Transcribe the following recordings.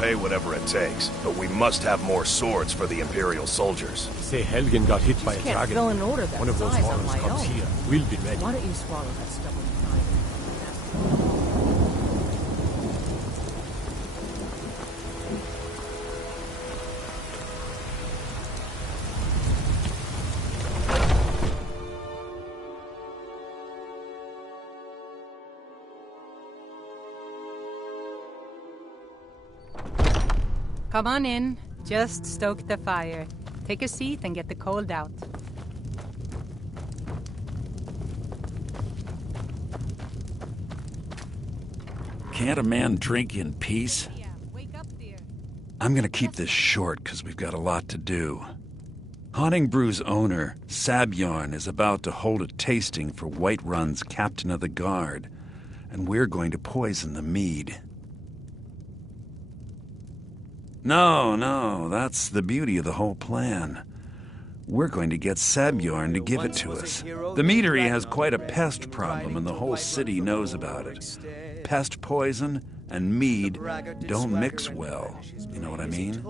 pay whatever it takes, but we must have more swords for the Imperial soldiers. Say Helgen got hit by a Can't dragon. fill an order that One of those size on models my comes own. here. We'll be ready. Why don't you swallow that stubborn Come on in. Just stoke the fire. Take a seat and get the cold out. Can't a man drink in peace? Wake up, dear. I'm gonna keep this short because we've got a lot to do. Haunting Brew's owner, Sabjorn, is about to hold a tasting for Whiterun's captain of the guard, and we're going to poison the mead. No, that's the beauty of the whole plan. We're going to get Sabjorn to give it to us. The meadery has quite a pest problem, and the whole city knows about it. Pest poison and mead don't mix well. You know what I mean?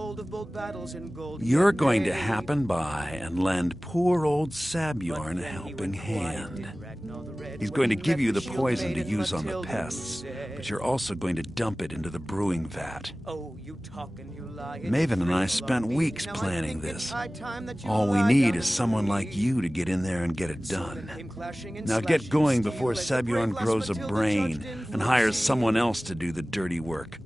You're going to happen by and lend poor old Sabjorn a helping hand. He's going to give you the poison to use on the pests, but you're also going to dump it into the brewing vat. Maven and I spent weeks planning this. All we need is someone like you to get in there and get it done. Now get going before Sabjorn grows a brain and hires someone else to do the dirty work.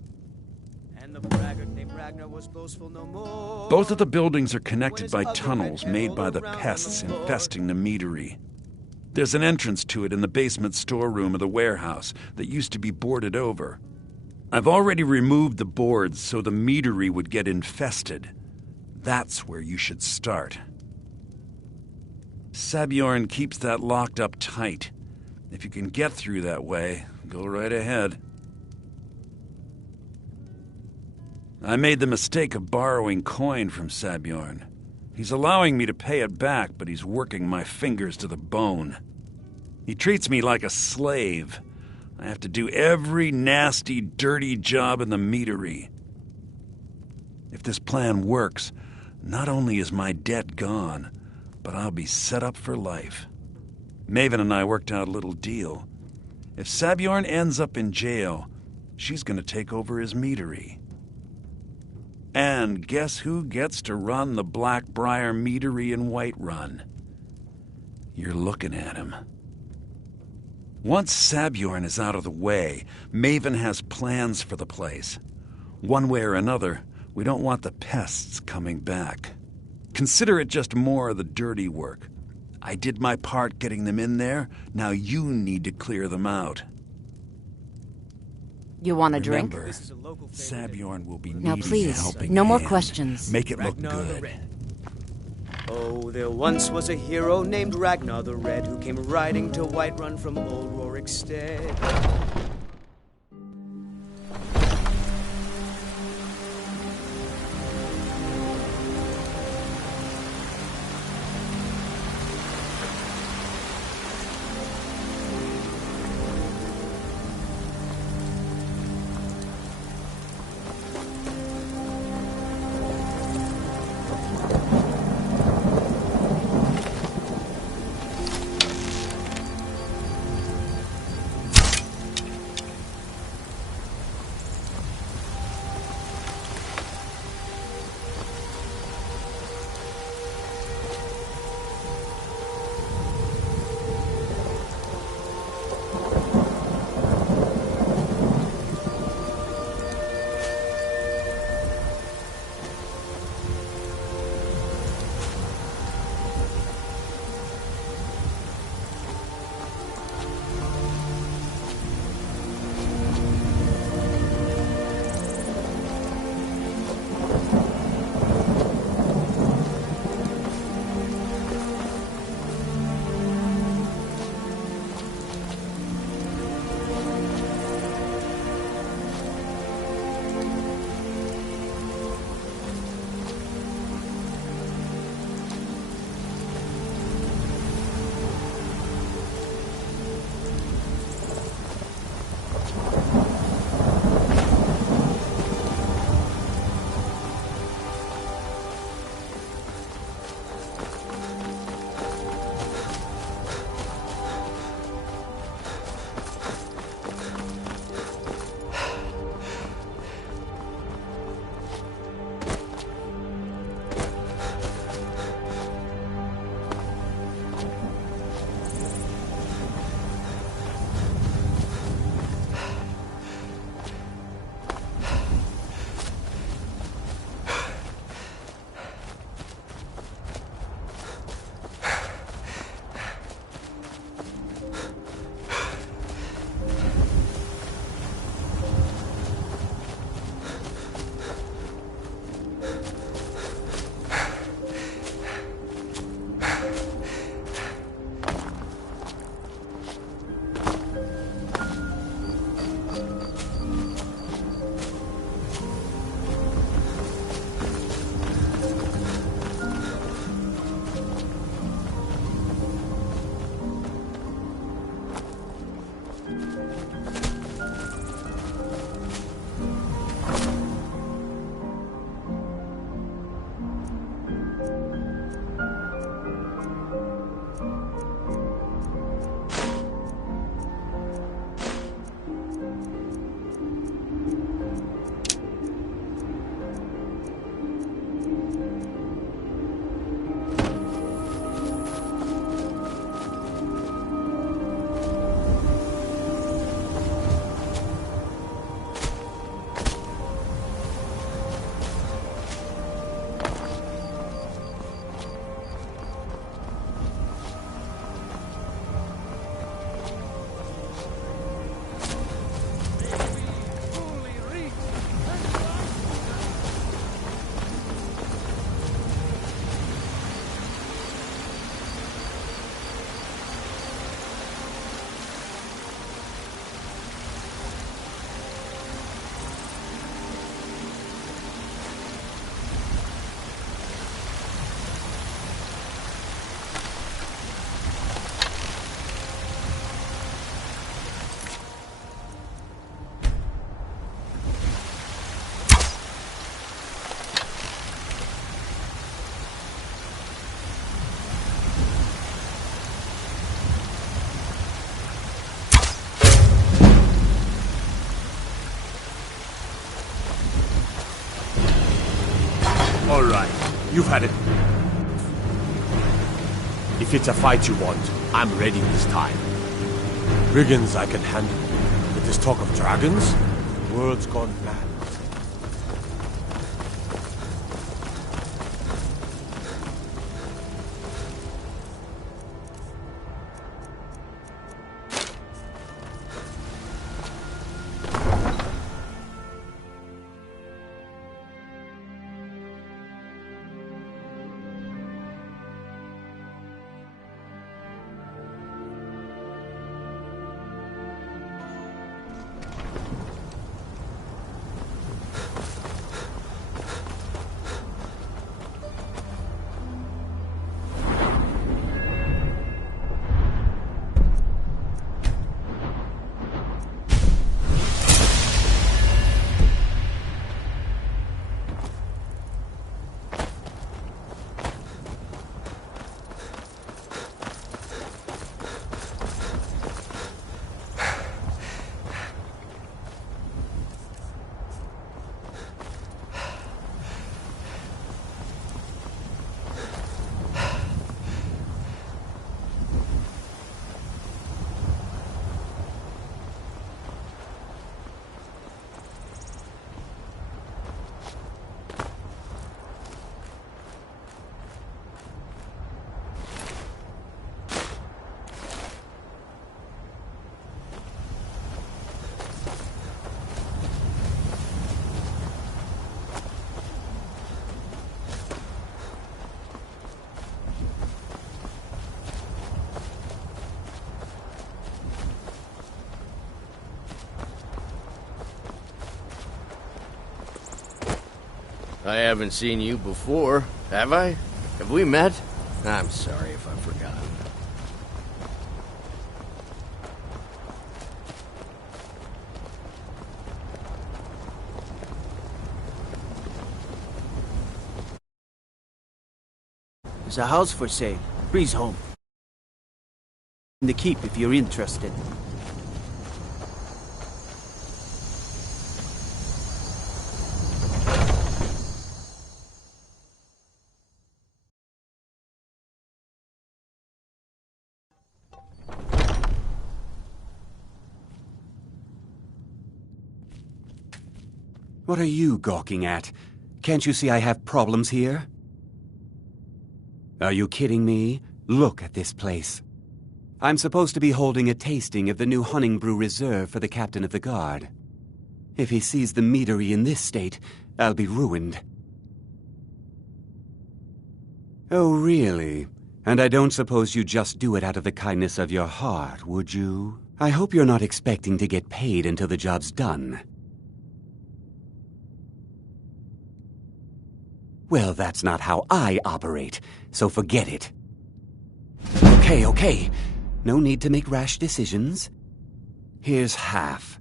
Both of the buildings are connected by tunnels made by the pests infesting the meadery. There's an entrance to it in the basement storeroom of the warehouse that used to be boarded over. I've already removed the boards so the meadery would get infested. That's where you should start. Sabjorn keeps that locked up tight. If you can get through that way, go right ahead. I made the mistake of borrowing coin from Sabjorn. He's allowing me to pay it back, but he's working my fingers to the bone. He treats me like a slave. I have to do every nasty, dirty job in the meadery. If this plan works, not only is my debt gone, but I'll be set up for life. Maven and I worked out a little deal. If Sabjorn ends up in jail, she's going to take over his meadery. And guess who gets to run the Blackbriar meadery in Whiterun? You're looking at him. Once Sabjorn is out of the way, Maven has plans for the place. One way or another, we don't want the pests coming back. Consider it just more of the dirty work. I did my part getting them in there, now you need to clear them out. You want a drink? Remember, Sabjorn will be Now needing a please, helping no more hand. questions. Make it look good. Oh, there once was a hero named Ragnar the Red who came riding to Whiterun from old Rorikstead. All right, you've had it. If it's a fight you want, I'm ready this time. Brigands I can handle. But this talk of dragons? The world's gone mad. I haven't seen you before, have I? Have we met? I'm sorry if I've forgotten. There's a house for sale. Breeze home. In the keep if you're interested. What are you gawking at? Can't you see I have problems here? Are you kidding me? Look at this place. I'm supposed to be holding a tasting of the new Hunting Brew Reserve for the captain of the guard. If he sees the meadery in this state, I'll be ruined. Oh, really? And I don't suppose you just do it out of the kindness of your heart, would you? I hope you're not expecting to get paid until the job's done. Well, that's not how I operate, so forget it. Okay. No need to make rash decisions. Here's half.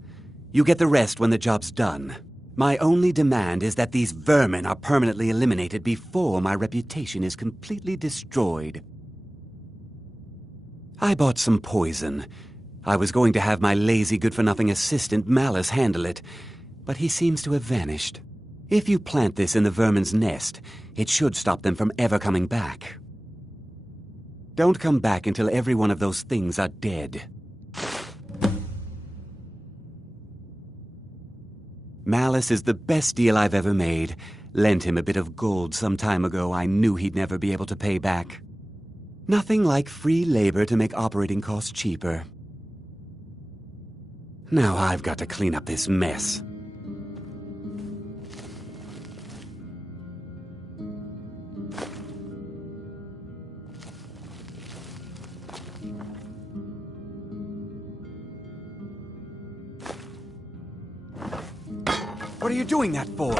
You get the rest when the job's done. My only demand is that these vermin are permanently eliminated before my reputation is completely destroyed. I bought some poison. I was going to have my lazy good-for-nothing assistant Malice handle it, but he seems to have vanished. If you plant this in the vermin's nest, it should stop them from ever coming back. Don't come back until every one of those things are dead. Malice is the best deal I've ever made. Lent him a bit of gold some time ago I knew he'd never be able to pay back. Nothing like free labor to make operating costs cheaper. Now I've got to clean up this mess. What are you doing that for?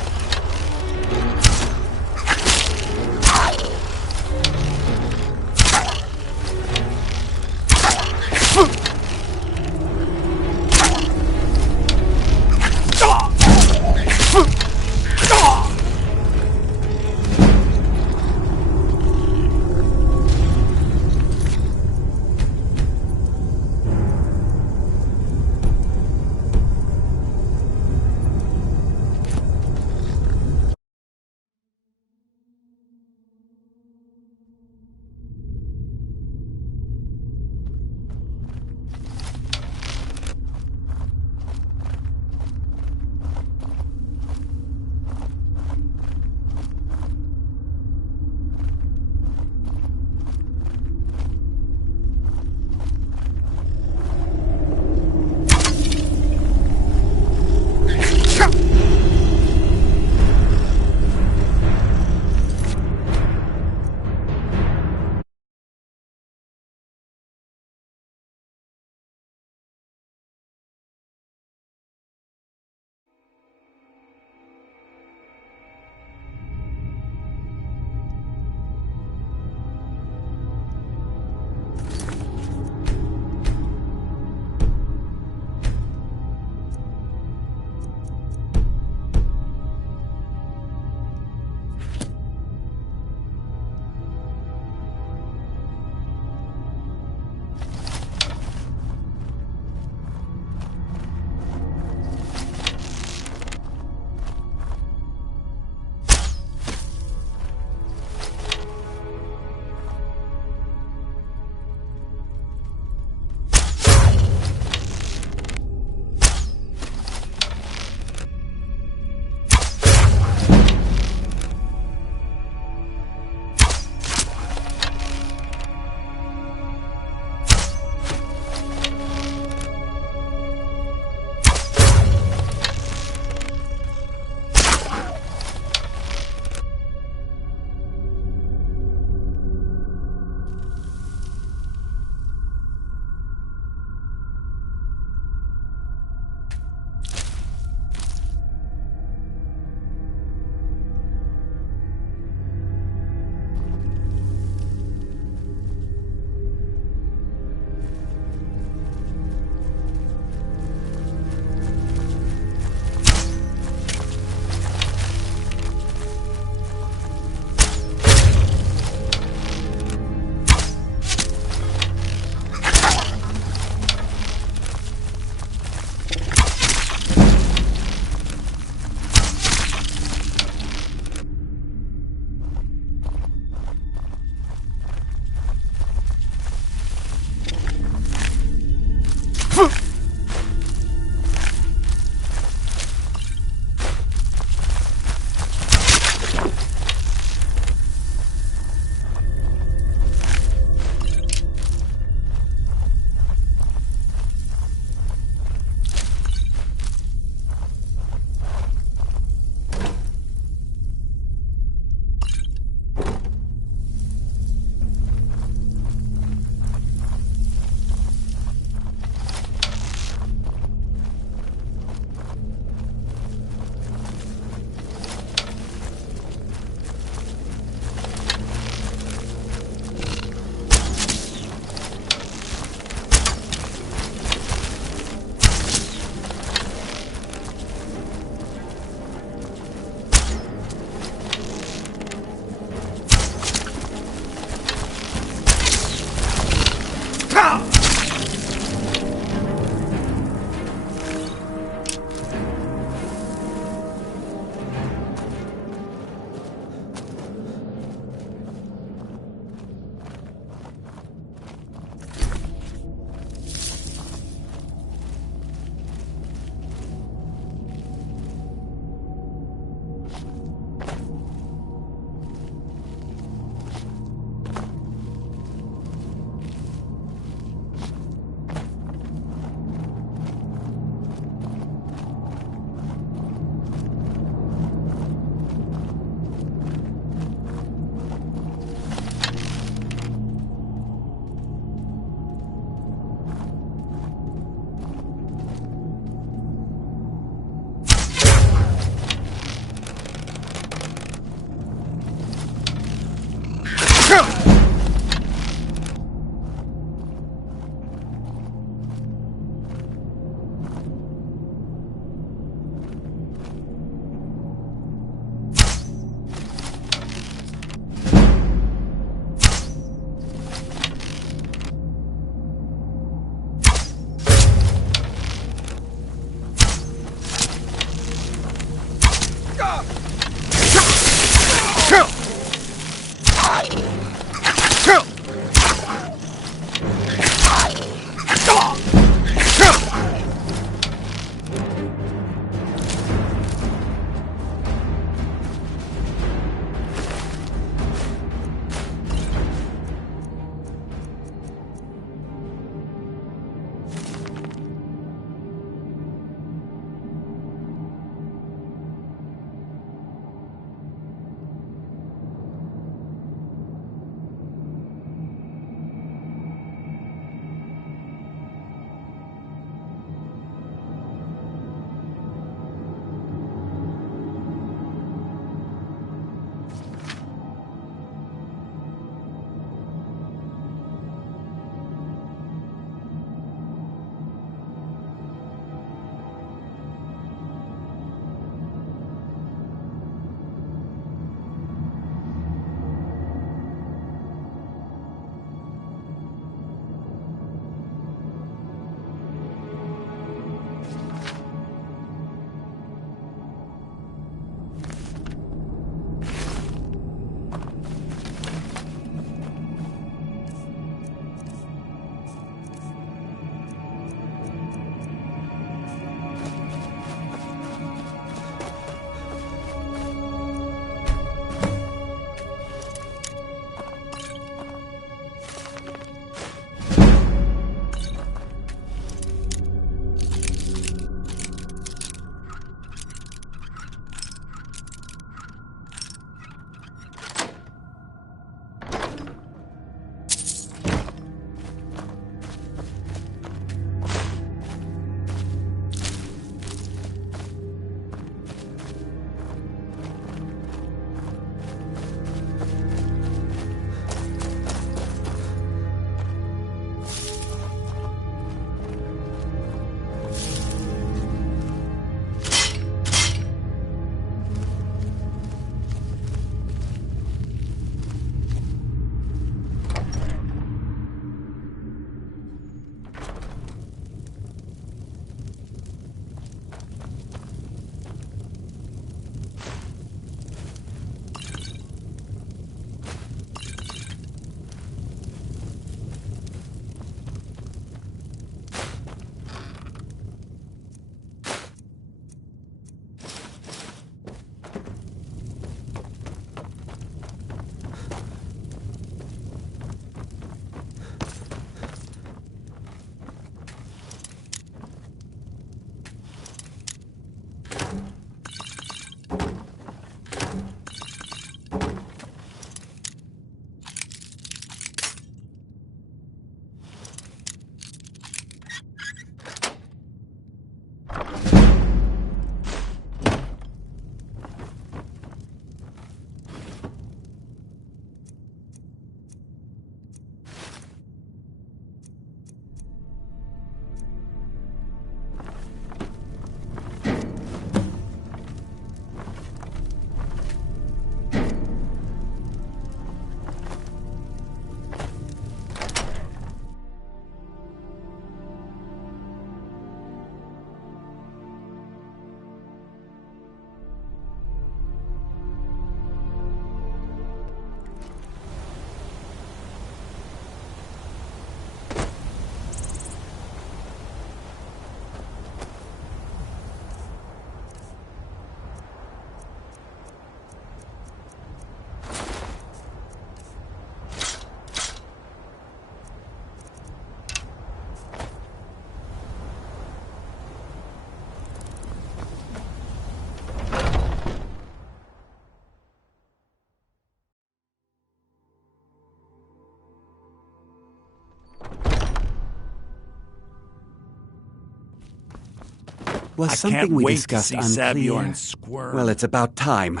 Was I something can't we wait discussed to see unclear? Sabjorn squirm. Well, it's about time.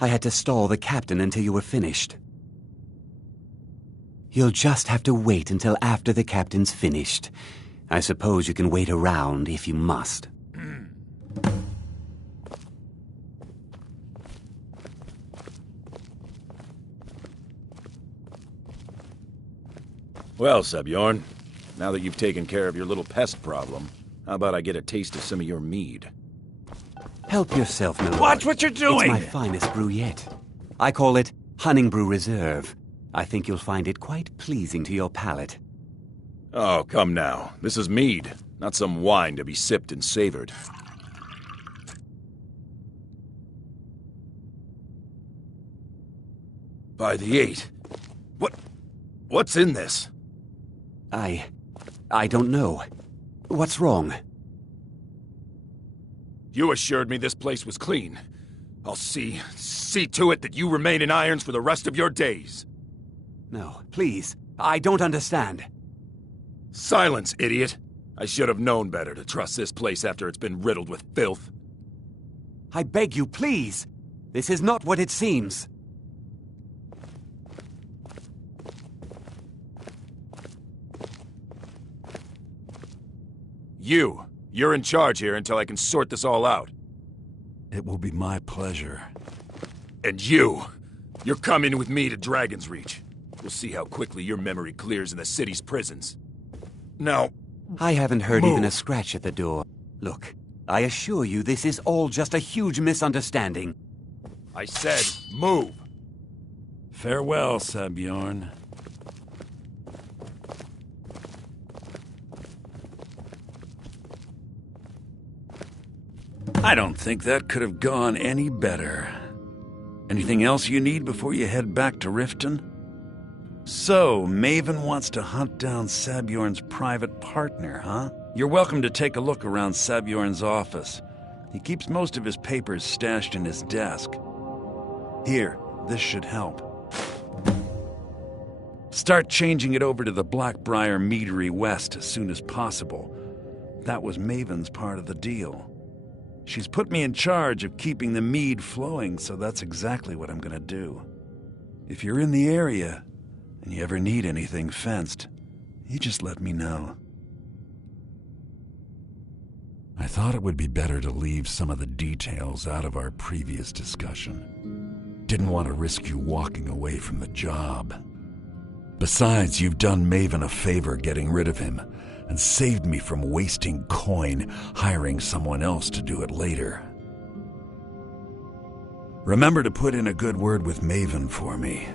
I had to stall the captain until you were finished. You'll just have to wait until after the captain's finished. I suppose you can wait around if you must. Well, Sebjorn, now that you've taken care of your little pest problem, how about I get a taste of some of your mead? Help yourself, my lord. Watch what you're doing! It's my finest brew yet. I call it Honningbrew Reserve. I think you'll find it quite pleasing to your palate. Oh, come now. This is mead, not some wine to be sipped and savored. By the 8. What's in this? I don't know. What's wrong? You assured me this place was clean. I'll see to it that you remain in irons for the rest of your days. No, please. I don't understand. Silence, idiot. I should have known better to trust this place after it's been riddled with filth. I beg you, please. This is not what it seems. You're in charge here until I can sort this all out. It will be my pleasure. And you're coming with me to Dragon's Reach. We'll see how quickly your memory clears in the city's prisons. Now, I haven't heard move. even a scratch at the door. Look, I assure you this is all just a huge misunderstanding. I said move. Farewell, Sebjorn. I don't think that could have gone any better. Anything else you need before you head back to Riften? So, Maven wants to hunt down Sabjorn's private partner, huh? You're welcome to take a look around Sabjorn's office. He keeps most of his papers stashed in his desk. Here, this should help. Start changing it over to the Blackbriar Meadery West as soon as possible. That was Maven's part of the deal. She's put me in charge of keeping the mead flowing, so that's exactly what I'm gonna do. If you're in the area, and you ever need anything fenced, you just let me know. I thought it would be better to leave some of the details out of our previous discussion. Didn't want to risk you walking away from the job. Besides, you've done Maven a favor getting rid of him, and saved me from wasting coin hiring someone else to do it later. Remember to put in a good word with Maven for me.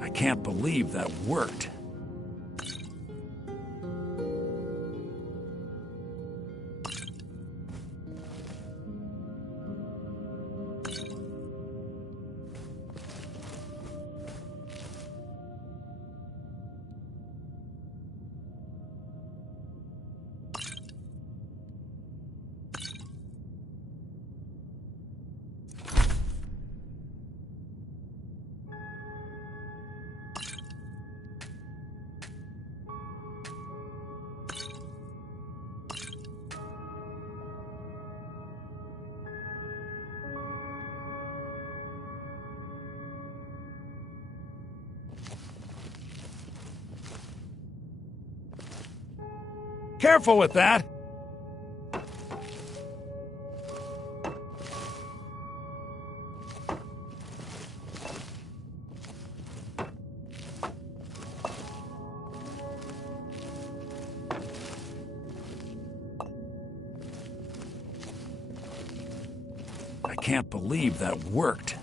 I can't believe that worked. Careful with that! I can't believe that worked.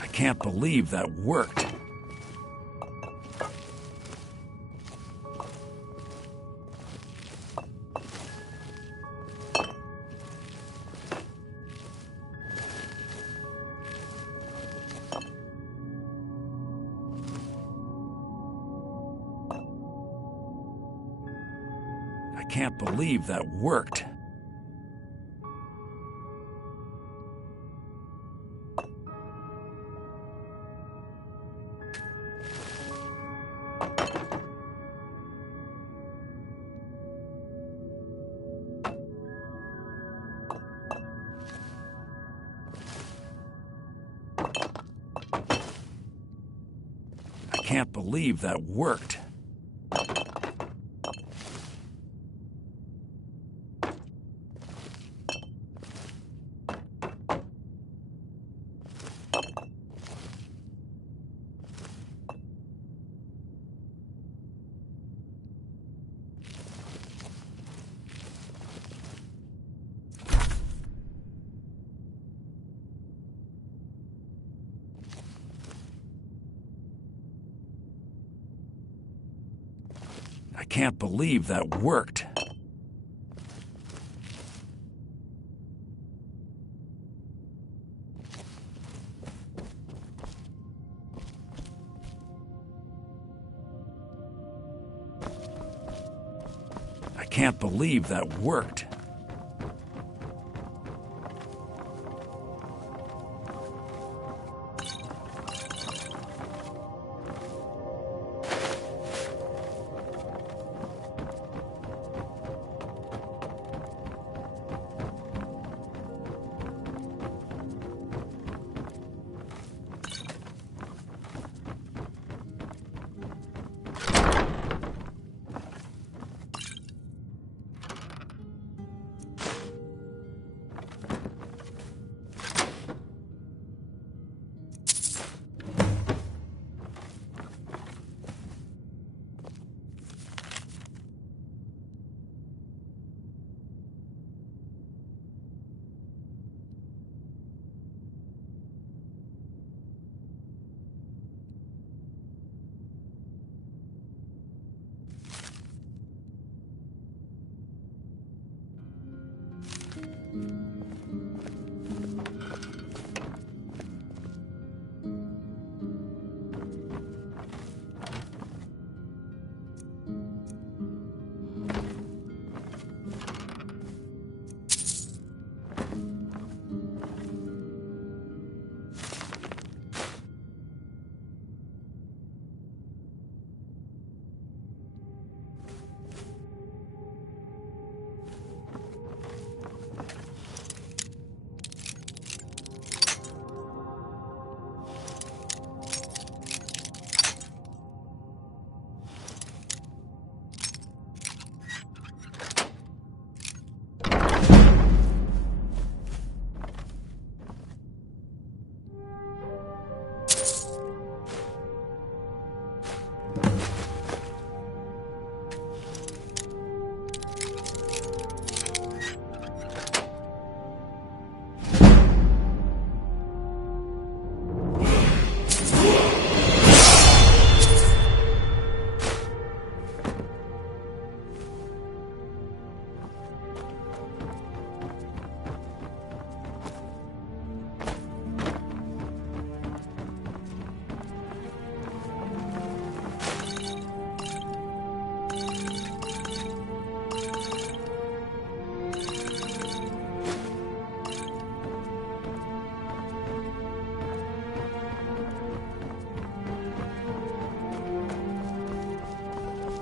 I can't believe that worked. can't believe that worked. I can't believe that worked. I can't believe that worked. I can't believe that worked.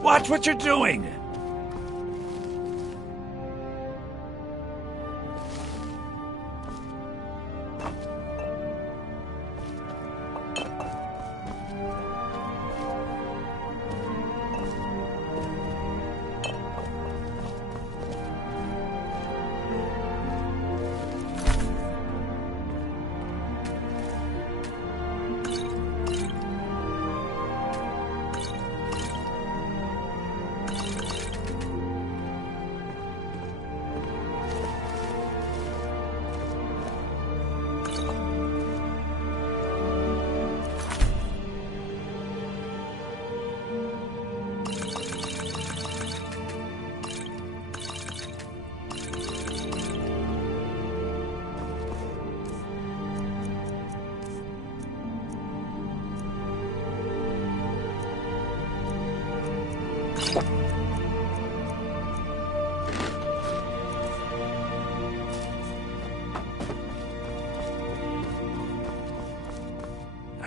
Watch what you're doing!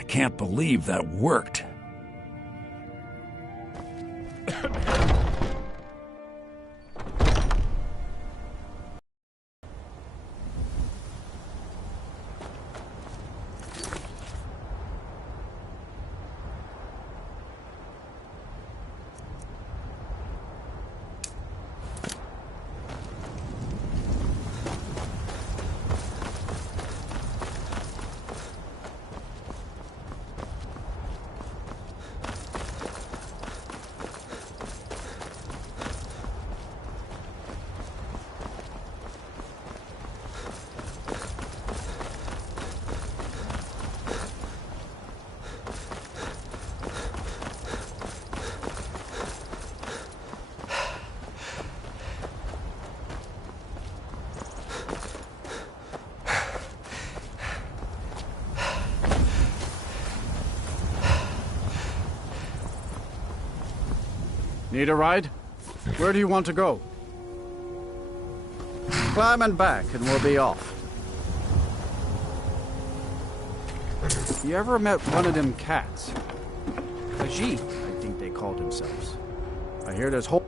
I can't believe that worked. Need a ride? Where do you want to go? Climb and back and we'll be off. You ever met one of them cats? Ajit, I think they called themselves. I hear there's whole...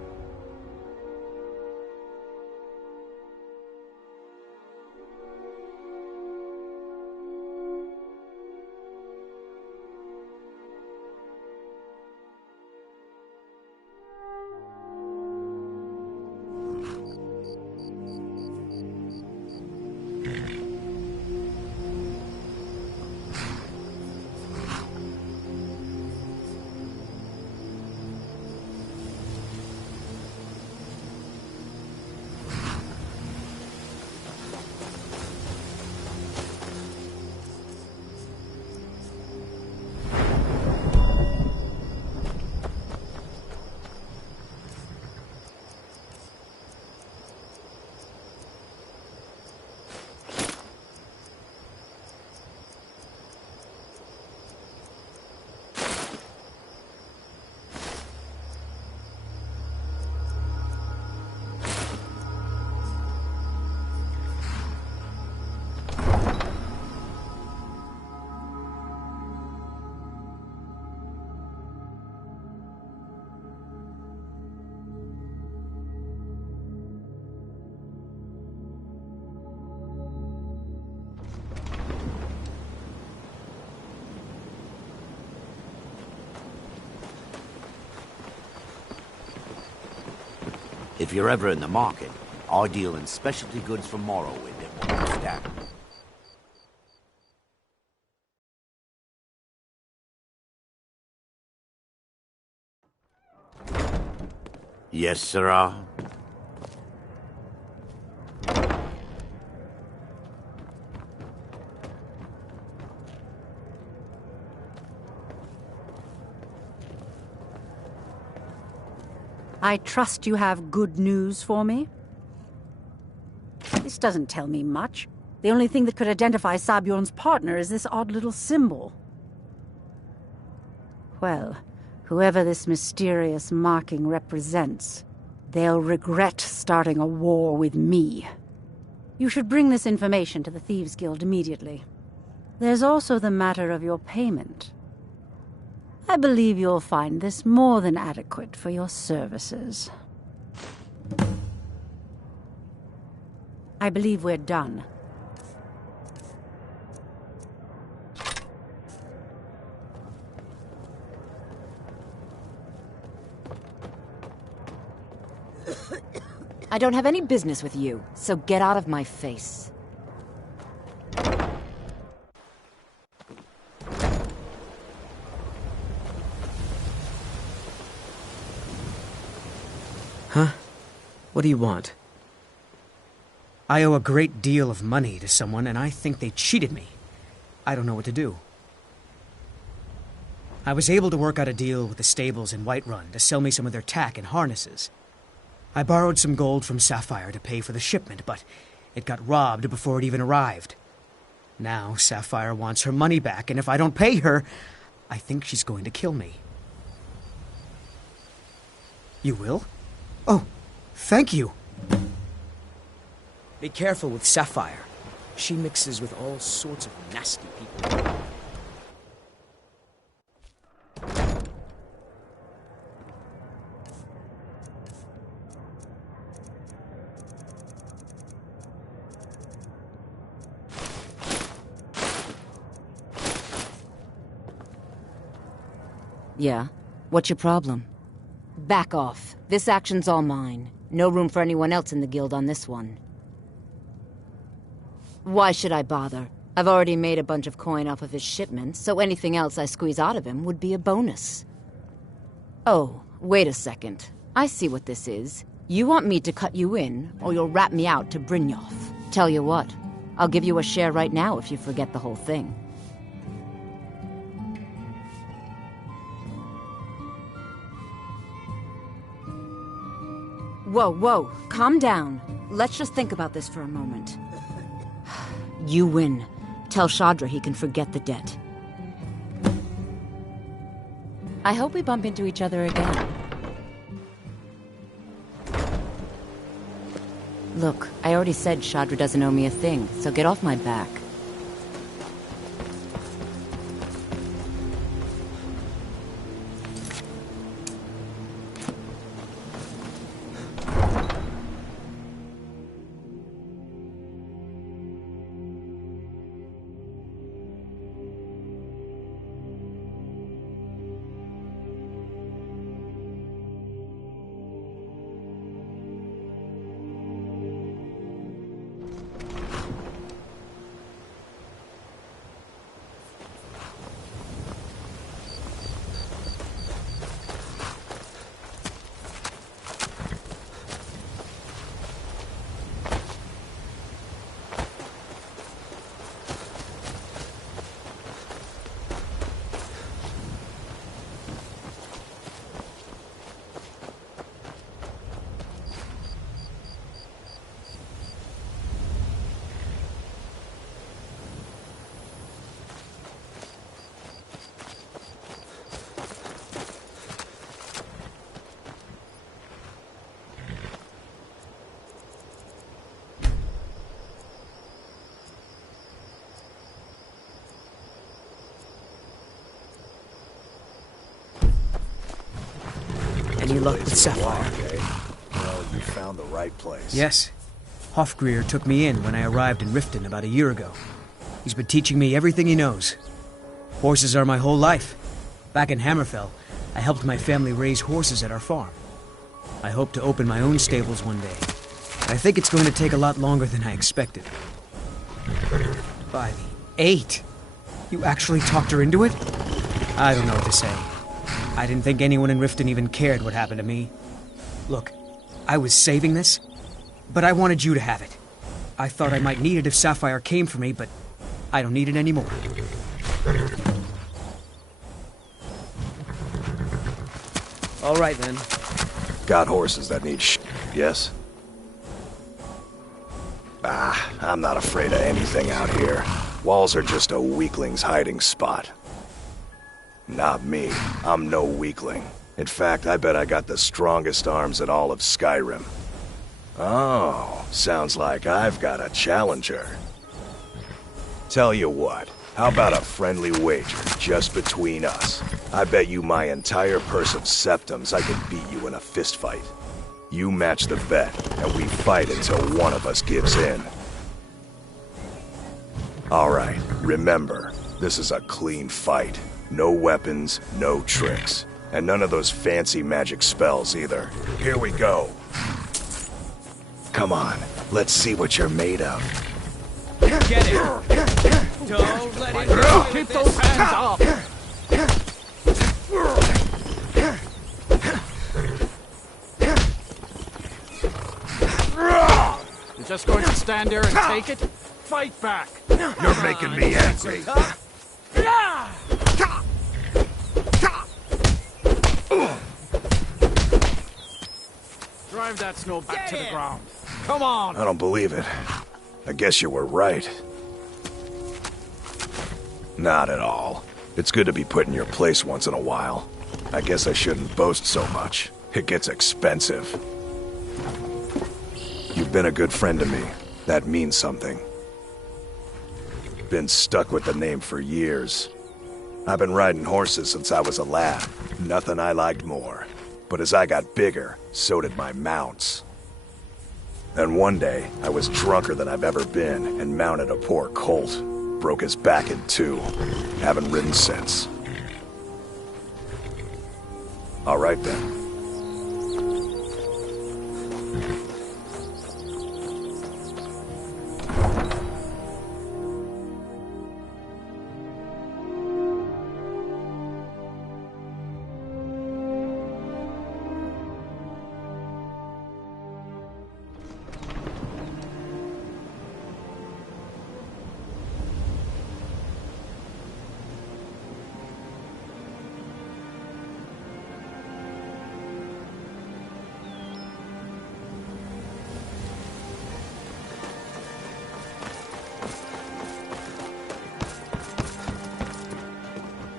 If you're ever in the market, I deal in specialty goods from Morrowind and won't understand. Yes, sirrah. I trust you have good news for me? This doesn't tell me much. The only thing that could identify Sabjorn's partner is this odd little symbol. Well, whoever this mysterious marking represents, they'll regret starting a war with me. You should bring this information to the Thieves Guild immediately. There's also the matter of your payment. I believe you'll find this more than adequate for your services. I believe we're done. I don't have any business with you, so get out of my face. Huh? What do you want? I owe a great deal of money to someone, and I think they cheated me. I don't know what to do. I was able to work out a deal with the stables in Whiterun to sell me some of their tack and harnesses. I borrowed some gold from Sapphire to pay for the shipment, but it got robbed before it even arrived. Now Sapphire wants her money back, and if I don't pay her, I think she's going to kill me. You will? Oh, thank you. Be careful with Sapphire. She mixes with all sorts of nasty people. Yeah? What's your problem? Back off. This action's all mine. No room for anyone else in the guild on this one. Why should I bother? I've already made a bunch of coin off of his shipments, so anything else I squeeze out of him would be a bonus. Oh, wait a second. I see what this is. You want me to cut you in, or you'll rat me out to Brynjolf. Tell you what, I'll give you a share right now if you forget the whole thing. Whoa, calm down. Let's just think about this for a moment. You win. Tell Shadra he can forget the debt. I hope we bump into each other again. Look, I already said Shadra doesn't owe me a thing, so get off my back. Any luck with Sapphire? Well, you found the right place. Yes. Hofgrir took me in when I arrived in Riften about a year ago. He's been teaching me everything he knows. Horses are my whole life. Back in Hammerfell, I helped my family raise horses at our farm. I hope to open my own stables one day. I think it's going to take a lot longer than I expected. By the 8! You actually talked her into it? I don't know what to say. I didn't think anyone in Riften even cared what happened to me. Look, I was saving this, but I wanted you to have it. I thought I might need it if Sapphire came for me, but I don't need it anymore. All right, then. Got horses that need yes? I'm not afraid of anything out here. Walls are just a weakling's hiding spot. Not me. I'm no weakling. In fact, I bet I got the strongest arms in all of Skyrim. Oh, sounds like I've got a challenger. Tell you what, how about a friendly wager just between us? I bet you my entire purse of septums I can beat you in a fistfight. You match the bet, and we fight until one of us gives in. Alright, remember, this is a clean fight. No weapons, no tricks. And none of those fancy magic spells either. Here we go. Come on, let's see what you're made of. Get it! Don't let it go! Keep those hands up! You're just going to stand there and take it? Fight back! You're making me angry. Drive that snow back to the ground. Come on! I don't believe it. I guess you were right. Not at all. It's good to be put in your place once in a while. I guess I shouldn't boast so much. It gets expensive. You've been a good friend to me. That means something. Been stuck with the name for years. I've been riding horses since I was a lad. Nothing I liked more. But as I got bigger, so did my mounts. Then one day, I was drunker than I've ever been and mounted a poor colt. Broke his back in two. Haven't ridden since. All right then.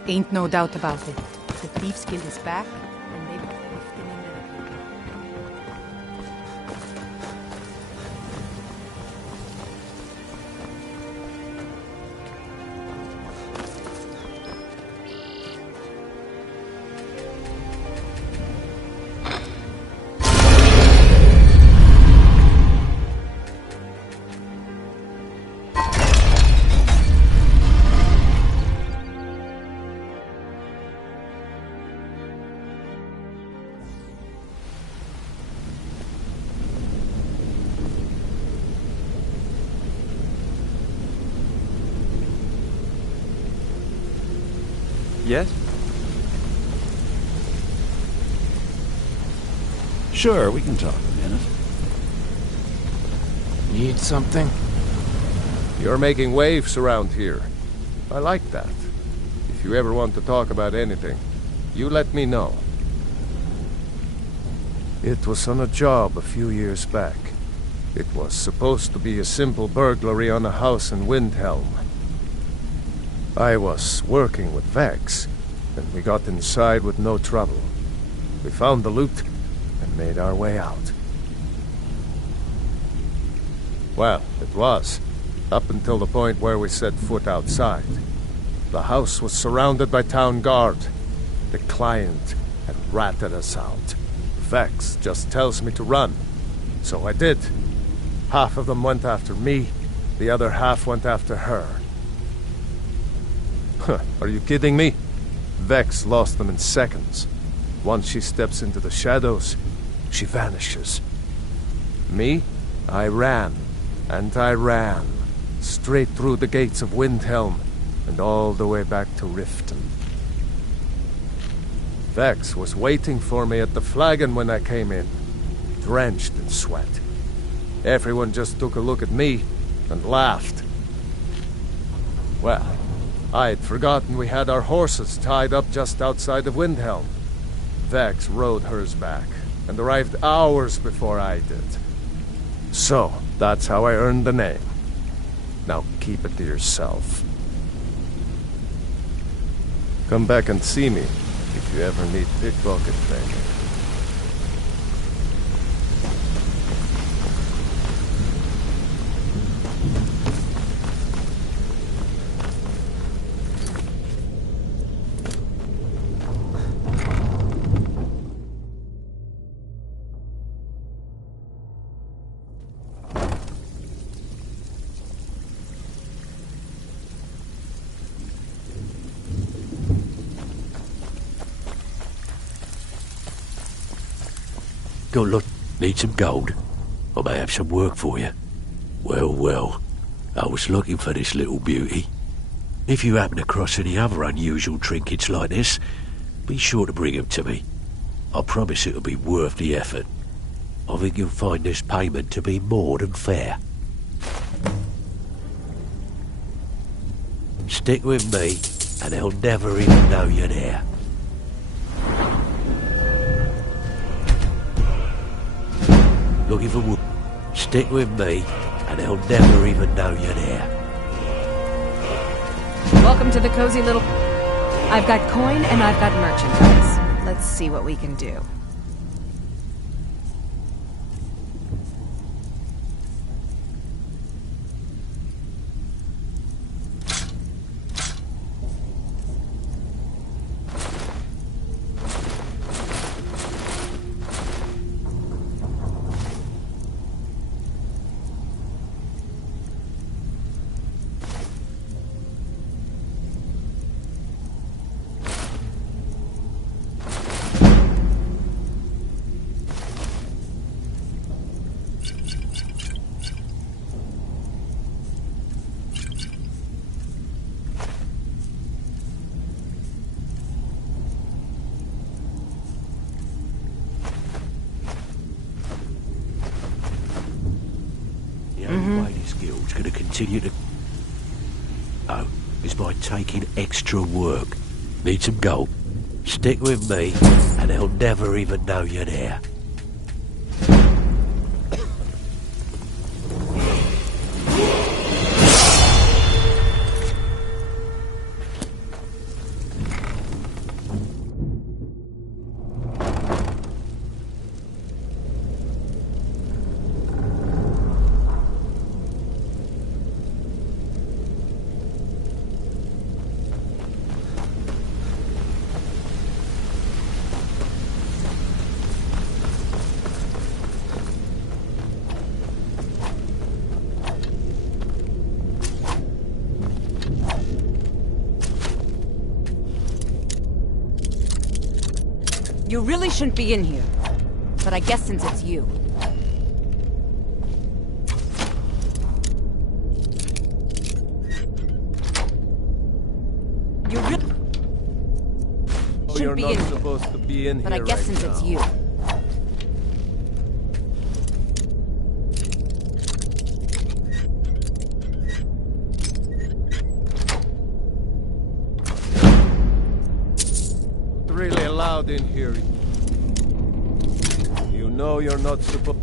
Ain't no doubt about it. The Thieves Guild is back, and they've got Riften in their... Yes? Sure, we can talk a minute. Need something? You're making waves around here. I like that. If you ever want to talk about anything, you let me know. It was on a job a few years back. It was supposed to be a simple burglary on a house in Windhelm. I was working with Vex, and we got inside with no trouble. We found the loot and made our way out. Well, it was, up until the point where we set foot outside. The house was surrounded by town guard. The client had ratted us out. Vex just tells me to run, so I did. Half of them went after me, the other half went after her. Are you kidding me? Vex lost them in seconds. Once she steps into the shadows, she vanishes. Me? I ran, and I ran, straight through the gates of Windhelm, and all the way back to Riften. Vex was waiting for me at the flagon when I came in, drenched in sweat. Everyone just took a look at me and laughed. Well, I'd forgotten we had our horses tied up just outside of Windhelm. Vex rode hers back, and arrived hours before I did. So, that's how I earned the name. Now keep it to yourself. Come back and see me if you ever need pickpocket thing. Got lot. Need some gold? I may have some work for you. Well, well. I was looking for this little beauty. If you happen across any other unusual trinkets like this, be sure to bring them to me. I promise it'll be worth the effort. I think you'll find this payment to be more than fair. Stick with me, and they'll never even know you're there. Looking for wood. Stick with me, and they'll never even know you're there. Welcome to the cozy little... I've got coin and I've got merchandise. Let's see what we can do. continue to... Oh, it's by taking extra work. Need some gold? Stick with me, and they'll never even know you're there. You really shouldn't be in here. But I guess since it's you... You really... Oh, shouldn't you're be not in here. supposed to be in But I here guess right since it's now. you... Really allowed in here. You know you're not supposed...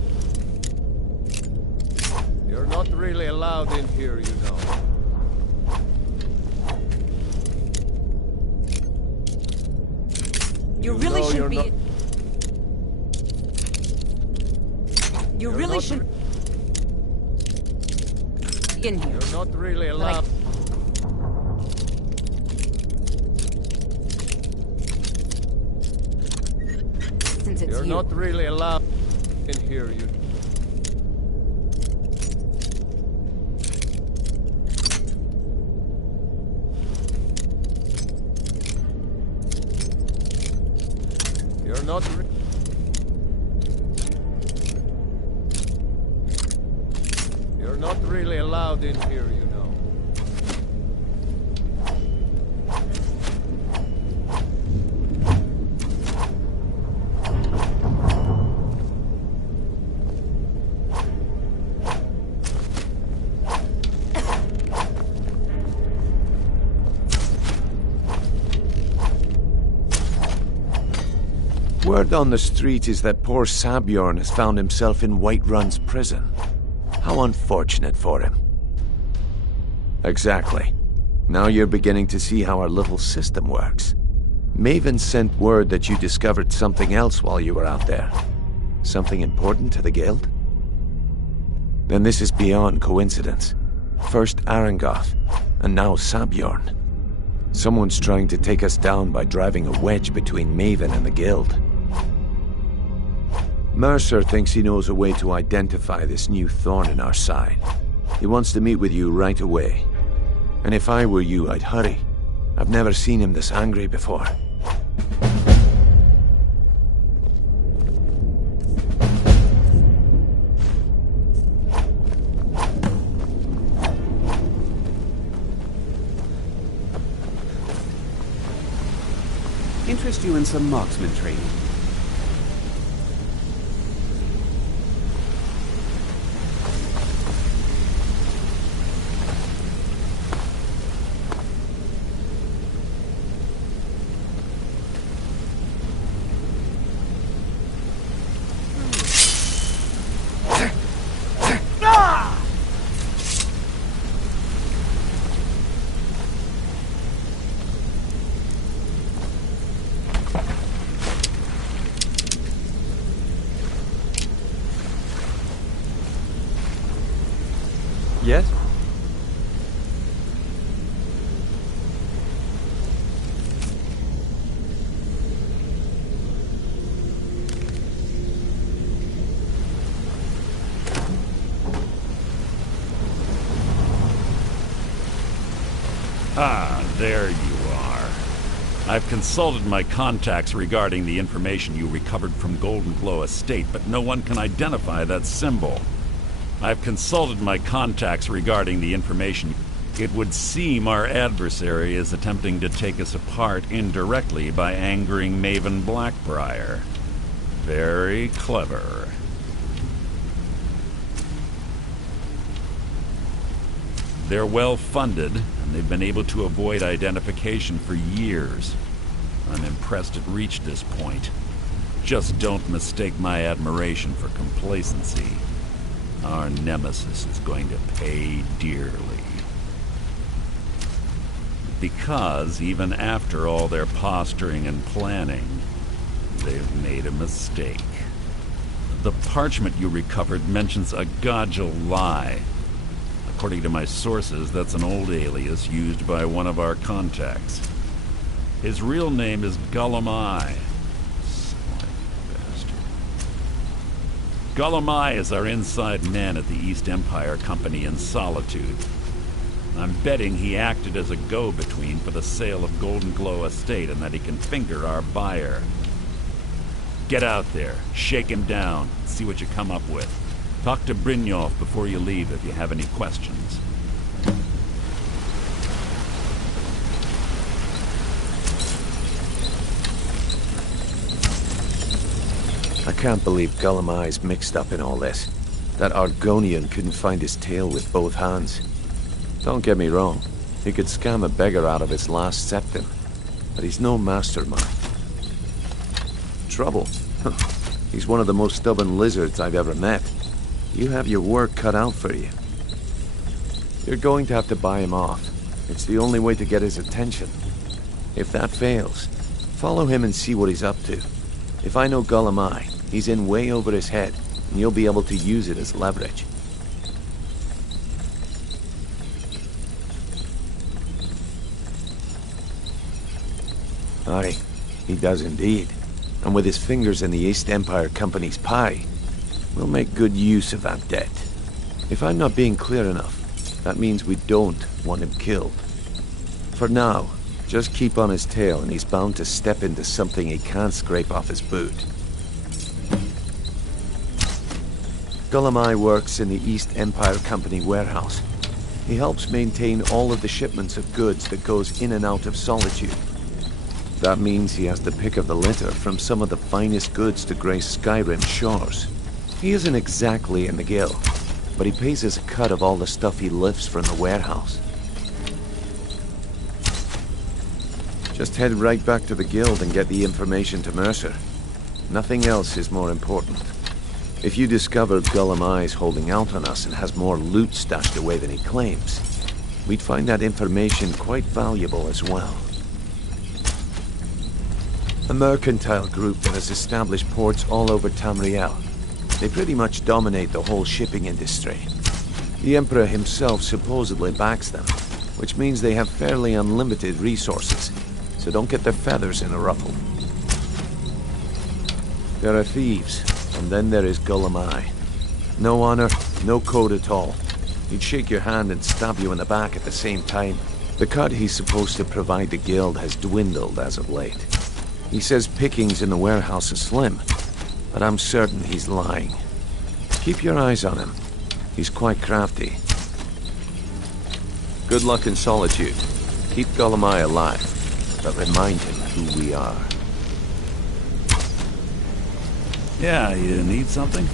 You're not really allowed in here, you know. You really know shouldn't be... you're not- You You're really not shouldn't... be in here. You're not really But I- allowed... Since it's You're you... not really allowed in here, you... You're not... You're not really allowed in here, you know. Word on the street is that poor Sabjorn has found himself in Whiterun's prison. How unfortunate for him. Exactly. Now you're beginning to see how our little system works. Maven sent word that you discovered something else while you were out there. Something important to the guild? Then this is beyond coincidence. First Arangoth, and now Sabjorn. Someone's trying to take us down by driving a wedge between Maven and the guild. Mercer thinks he knows a way to identify this new thorn in our side. He wants to meet with you right away. And if I were you, I'd hurry. I've never seen him this angry before. Interest you in some marksman training? Yes? Ah, there you are. I've consulted my contacts regarding the information you recovered from Golden Glow Estate, but no one can identify that symbol. I've consulted my contacts regarding the information. It would seem our adversary is attempting to take us apart indirectly by angering Maven Blackbriar. Very clever. They're well funded, and they've been able to avoid identification for years. I'm impressed it reached this point. Just don't mistake my admiration for complacency. Our nemesis is going to pay dearly. Because even after all their posturing and planning, they've made a mistake. The parchment you recovered mentions a Godjal lie. According to my sources, that's an old alias used by one of our contacts. His real name is Gulamai. Gulamai is our inside man at the East Empire Company in Solitude. I'm betting he acted as a go-between for the sale of Golden Glow Estate and that he can finger our buyer. Get out there, shake him down, see what you come up with. Talk to Brynjolf before you leave if you have any questions. I can't believe Gulamai's mixed up in all this. That Argonian couldn't find his tail with both hands. Don't get me wrong, he could scam a beggar out of his last septim, but he's no mastermind. Trouble? He's one of the most stubborn lizards I've ever met. You have your work cut out for you. You're going to have to buy him off. It's the only way to get his attention. If that fails, follow him and see what he's up to. If I know Gulamai, he's in way over his head, and you'll be able to use it as leverage. Aye, he does indeed. And with his fingers in the East Empire Company's pie, we'll make good use of that debt. If I'm not being clear enough, that means we don't want him killed. For now, just keep on his tail and he's bound to step into something he can't scrape off his boot. Gulamai works in the East Empire Company warehouse. He helps maintain all of the shipments of goods that goes in and out of Solitude. That means he has the pick of the litter from some of the finest goods to grace Skyrim's shores. He isn't exactly in the guild, but he pays us a cut of all the stuff he lifts from the warehouse. Just head right back to the guild and get the information to Mercer. Nothing else is more important. If you discover Gulamai's holding out on us and has more loot stashed away than he claims, we'd find that information quite valuable as well. A mercantile group that has established ports all over Tamriel. They pretty much dominate the whole shipping industry. The Emperor himself supposedly backs them, which means they have fairly unlimited resources, so don't get their feathers in a ruffle. There are thieves, and then there is Gulamai. No honor, no code at all. He'd shake your hand and stab you in the back at the same time. The cut he's supposed to provide the guild has dwindled as of late. He says pickings in the warehouse are slim, but I'm certain he's lying. Keep your eyes on him. He's quite crafty. Good luck in Solitude. Keep Gulamai alive, but remind him who we are. Yeah, you need something?